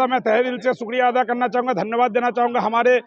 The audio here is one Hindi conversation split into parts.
ज़्यादा मैं तहे दिल से शुक्रिया अदा करना चाहूँगा, धन्यवाद देना चाहूँगा हमारे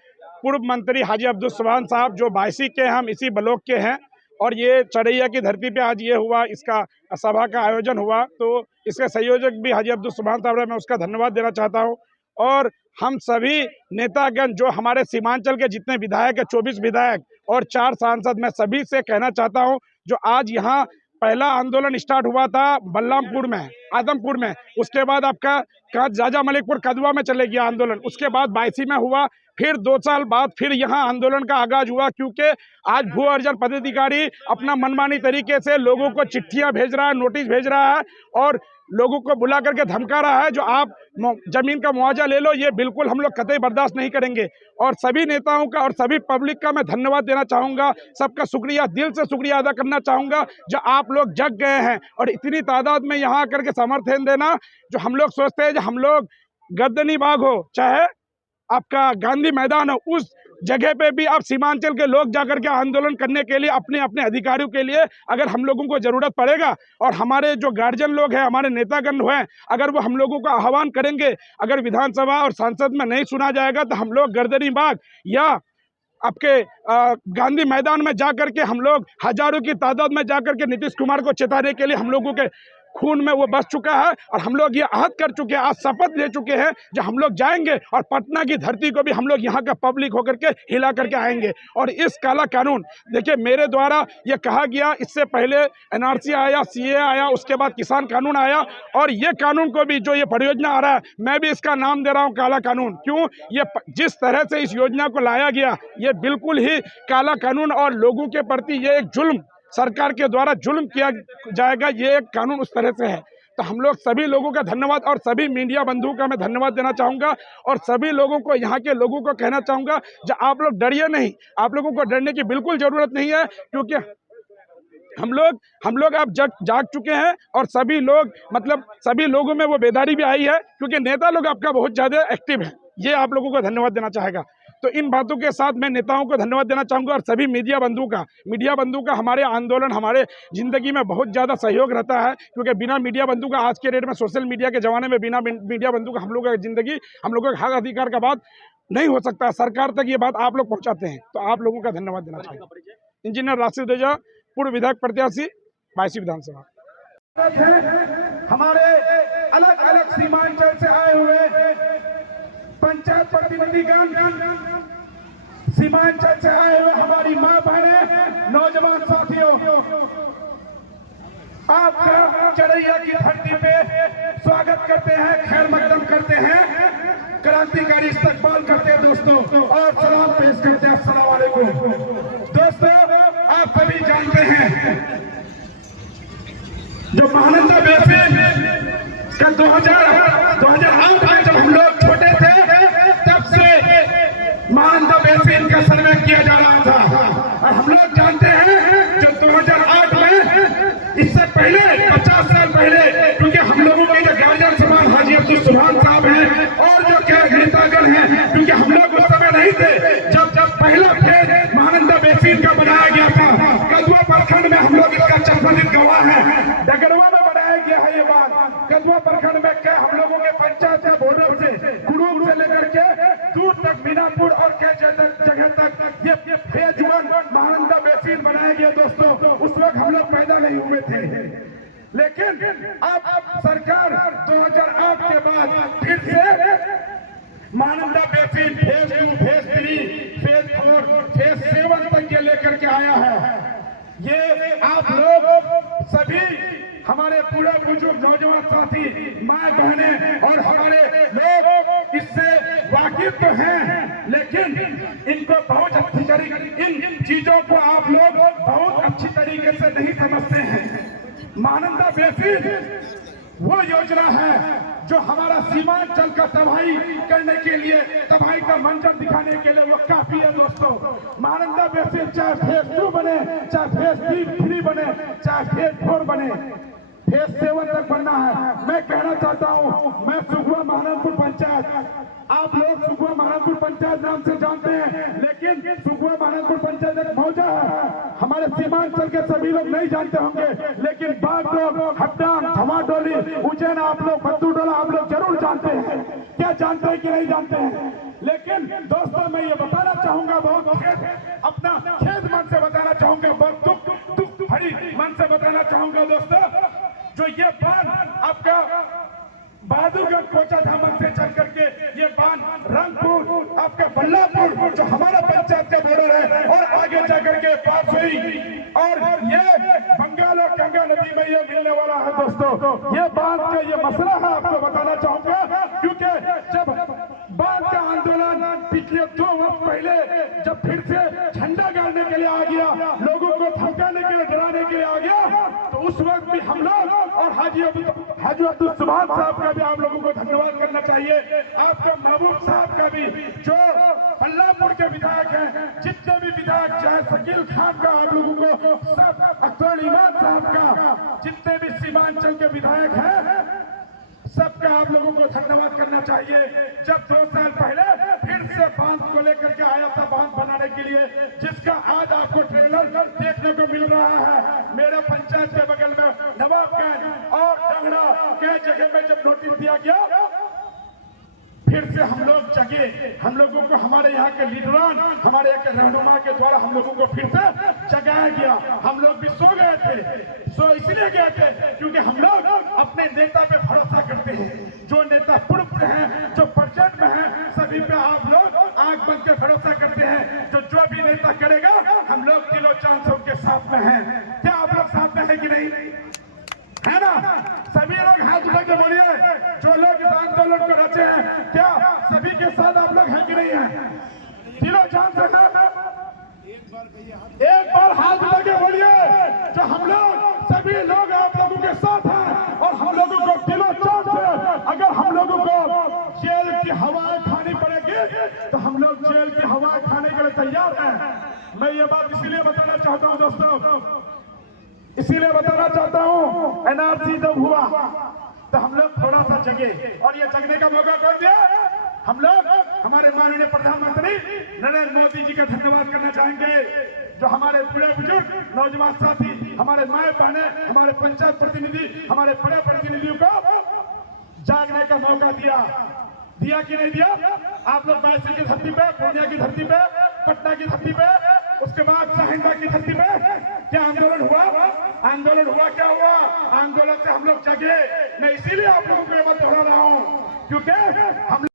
पूर्व मंत्री हाजी अब्दुल सुभान साहब, जो बायसी के हम इसी ब्लॉक के हैं, और ये चरैया की धरती पे आज ये हुआ, इसका सभा का आयोजन हुआ, तो इसके संयोजक भी हाजी अब्दुल सुभान साहब है, मैं उसका धन्यवाद देना चाहता हूँ। और हम सभी नेतागण जो हमारे सीमांचल के जितने विधायक है, 24 विधायक और 4 सांसद, मैं सभी से कहना चाहता हूँ, जो आज यहाँ पहला आंदोलन स्टार्ट हुआ था बलरामपुर में, आदमपुर में, उसके बाद आपका राजा मलिकपुर कदवा में चले गया आंदोलन, उसके बाद बायसी में हुआ, फिर 2 साल बाद फिर यहाँ आंदोलन का आगाज हुआ, क्योंकि आज भू अर्जन पदाधिकारी अपना मनमानी तरीके से लोगों को चिट्ठियां भेज रहा है, नोटिस भेज रहा है और लोगों को बुला करके धमका रहा है, जो आप जमीन का मुआवजा ले लो, ये बिल्कुल हम लोग कतई बर्दाश्त नहीं करेंगे। और सभी नेताओं का और सभी पब्लिक का मैं धन्यवाद देना चाहूँगा, सबका शुक्रिया, दिल से शुक्रिया अदा करना चाहूँगा, जो आप लोग जग गए हैं और इतनी तादाद में यहाँ आकर के समर्थन देना। जो हम लोग सोचते हैं, जो हम लोग गर्दनी बाग हो चाहे आपका गांधी मैदान हो, उस जगह पे भी आप सीमांचल के लोग जाकर के आंदोलन करने के लिए अपने अपने अधिकारियों के लिए अगर हम लोगों को जरूरत पड़ेगा, और हमारे जो गार्जियन लोग हैं, हमारे नेतागण हैं, अगर वो हम लोगों का आह्वान करेंगे, अगर विधानसभा और संसद में नहीं सुना जाएगा, तो हम लोग गर्दनी बाग या आपके गांधी मैदान में जाकर के हम लोग हजारों की तादाद में जाकर के नीतीश कुमार को चेताने के लिए हम लोगों के खून में वो बस चुका है, और हम लोग ये अहद कर चुके हैं, आज शपथ ले चुके हैं, जो हम लोग जाएंगे और पटना की धरती को भी हम लोग यहाँ का पब्लिक होकर के हिला करके आएंगे। और इस काला कानून, देखिए मेरे द्वारा ये कहा गया, इससे पहले एनआरसी आया, सीए आया, उसके बाद किसान कानून आया, और ये कानून को भी जो ये परियोजना आ रहा है, मैं भी इसका नाम दे रहा हूँ काला कानून। क्यों? ये जिस तरह से इस योजना को लाया गया, ये बिल्कुल ही काला कानून और लोगों के प्रति ये एक जुल्म, सरकार के द्वारा जुल्म किया जाएगा, ये एक कानून उस तरह से है। तो हम लोग सभी लोगों का धन्यवाद, और सभी मीडिया बंधुओं का मैं धन्यवाद देना चाहूँगा, और सभी लोगों को, यहाँ के लोगों को कहना चाहूँगा, जो आप लोग डरिए नहीं, आप लोगों को डरने की बिल्कुल ज़रूरत नहीं है, क्योंकि हम लोग अब जाग चुके हैं, और सभी लोग, मतलब सभी लोगों में वो बेदारी भी आई है, क्योंकि नेता लोग आपका बहुत ज़्यादा एक्टिव है, ये आप लोगों को धन्यवाद देना चाहेगा। तो इन बातों के साथ मैं नेताओं को धन्यवाद देना चाहूँगा, और सभी मीडिया बंधु का हमारे आंदोलन, हमारे ज़िंदगी में बहुत ज़्यादा सहयोग रहता है, क्योंकि बिना मीडिया बंधु का, आज के डेट में सोशल मीडिया के ज़माने में, बिना मीडिया बंधु का हम लोगों की ज़िंदगी, हम लोगों के हक अधिकार का बात नहीं हो सकता। सरकार तक ये बात आप लोग पहुँचाते हैं, तो आप लोगों का धन्यवाद देना चाहिए। इंजीनियर राशिद रेजा, पूर्व विधायक प्रत्याशी, बायसी विधानसभा। हमारे अलग अलग सीमांचल से आए हुए पंचायत प्रतिनिधिगण, सीमांचल से आए हुए हमारी माँ बहनें, नौजवान साथियों, आपका चरैया की धरती पे स्वागत करते हैं, खैर मकदम करते हैं, क्रांतिकारी इस्तकबाल करते हैं दोस्तों, और सलाम पेश करते हैं। अस्सलाम वालेकुम दोस्तों, आप सभी जानते हैं जो महानंदा बेसिन का 2008 में जब हम लोग छोटे थे, तब से महानंदा बेसिन का सर्वे किया जा रहा था, और हम लोग जानते हैं जो 2008 में, इससे पहले 50 साल पहले, क्योंकि हम लोगों के जो गार्जियन समान हाजी अब्दुल सुभान साहब हैं और जो क्या नेतागण हैं, क्योंकि हम लोग उस समय नहीं थे जब पहला फेज महानंदा बेसिन का बनाया गया था। कदवा प्रखंड में हम लोग इसका चरफंदित गवाह है, डगरवा में बनाया गया है ये बात। कदवा प्रखंड में क्या हम लोगों के पंचायत या बॉर्डर से, कुड़ूर से लेकर के दूर तक, मीनापुर और क्या जगह तक ये फेज 1 महानंदा बेसिन बनाया गया दोस्तों। उस वक्त हम लोग पैदा नहीं हुए थे, लेकिन अब सरकार 2008 के बाद फिर से Mahananda basin phase 2, phase 3, phase 4, phase 7 तक के लेकर के आया है। ये आप लोग सभी हमारे पूरे बुजुर्ग, नौजवान साथी, माँ बहनें और हमारे लोग इससे वाकिफ तो हैं, लेकिन इनको बहुत अच्छी तरीके, इन चीजों को आप लोग बहुत अच्छी तरीके से नहीं समझते हैं। महानंदा बेसिन वो योजना है जो हमारा सीमांचल का तबाही करने के लिए, तबाही का मंजर दिखाने के लिए वो काफी है दोस्तों। महानंदा बेसिन चाहे फेज 2 बने, चाहे फेज 3 बने, चाहे फेज 4 बने, फेज 7 तक बनना है। मैं कहना चाहता हूँ, मैं सुगवा महानंदपुर पंचायत, आप लोग सुगवा महानंदपुर पंचायत नाम से जानते हैं, लेकिन सुगवा महानंदपुर पंचायत एक मौजा है, हमारे हमारे सीमांचल के सभी लोग नहीं जानते होंगे, लेकिन बागडोर, हड्डाम, धमाडोली, उज्जैन आप लोग, बद्दूडोला आप लोग जरूर जानते हैं। क्या जानते हैं कि नहीं जानते हैं? लेकिन दोस्तों मैं ये बताना चाहूंगा, बहुत अपना खेद मन से बताना चाहूंगा, बहुत दुख भरी मन से बताना चाहूंगा दोस्तों, जो ये बांध आपका बहादुरगढ़ कोचा धामन से चल करके ये बांध रंगपुर, आपका बल्लापुर जो हमारा पंचायत का बॉर्डर है, और आगे जाकर के पास हुई, और ये बंगाल और गंगा नदी में ये मिलने वाला है दोस्तों। ये बांध का ये मसला है, आपको बताना चाहूंगा, क्योंकि जब बांध का आंदोलन पिछले 2 वर्ष पहले जब फिर से झंडा गाड़ने के लिए आ गया, लोगों को धमकाने के लिए, डराने के लिए आ गया, तो उस वक्त भी हम लोग और हाजी अब्दुल सुभान साहब का भी आप लोगों को धन्यवाद करना चाहिए, आपका महबूब साहब का भी, जो बल्लापुर के विधायक हैं, जितने भी विधायक, चाहे शकील खान का आप लोगों को, सब अख्तर ईमान साहब का, जितने भी सीमांचल के विधायक हैं, सबका आप लोगों को धन्यवाद करना चाहिए। जब 2 साल पहले फिर से बांध को लेकर के आया था, बांध बनाने के लिए, जिसका आज आपको ट्रेलर देखने को मिल रहा है। मेरा पंचायत के बगल में नवाबगंज और डंगड़ा के जगह में जब नोटिस दिया गया, फिर से हम लोग जगे, हम लोगों को हमारे यहाँ के लीडरान, हमारे यहाँ के रहनुमा के द्वारा हम लोगों को फिर से जगाया गया। हम लोग भी सो गए थे, सो इसलिए गए थे क्योंकि हम लोग अपने नेता पे भरोसा करते हैं। जो नेता पूर्व से हैं, जो प्रेजेंट में हैं, सभी पे आप लोग आंख बंद के भरोसा करते हैं। जो भी नेता करेगा, हम लोग दिलो जान से उनके साथ में हैं। क्या आप लोग साथ में हैं कि नहीं? है ना? सभी लोग हाथ उठा के बोलिए, जो लोग इस आंदोलन को रचे हैं, क्या सभी के साथ आप लोग हैं कि नहीं हैं? दिलो जान से एक बार हाथ उठा के बोलिए, जो हम लोग सभी लोग आप लोगों के साथ हैं, और हम लोगों को दिलो जान से, अगर हम लोगों को जेल की हवाएं खानी पड़ेगी तो हम लोग जेल की हवाएं खाने के लिए तैयार हैं। मैं ये बात इसीलिए बताना चाहता हूँ दोस्तों, इसीलिए बताना चाहता हूँ, एनआरसी जब हुआ तो हम लोग थोड़ा सा जगे, और ये जगने का मौका कौन दिया? हम लोग हमारे माननीय प्रधानमंत्री नरेंद्र मोदी जी का धन्यवाद करना चाहेंगे, जो हमारे बड़े बुजुर्ग नौजवान साथी, हमारे माए बहने, हमारे पंचायत प्रतिनिधि, हमारे बड़े प्रतिनिधियों को जागने का मौका दिया कि नहीं दिया? आप लोग बायसी की धरती पे, पूर्णिया की धरती पे, पटना की धरती पे, उसके बाद साहिंदा की धरती पे क्या आंदोलन हुआ? आंदोलन हुआ, क्या हुआ? आंदोलन से हम लोग जगे। मैं इसीलिए आप लोगों को ये बात दोहरा रहा हूं, क्योंकि हम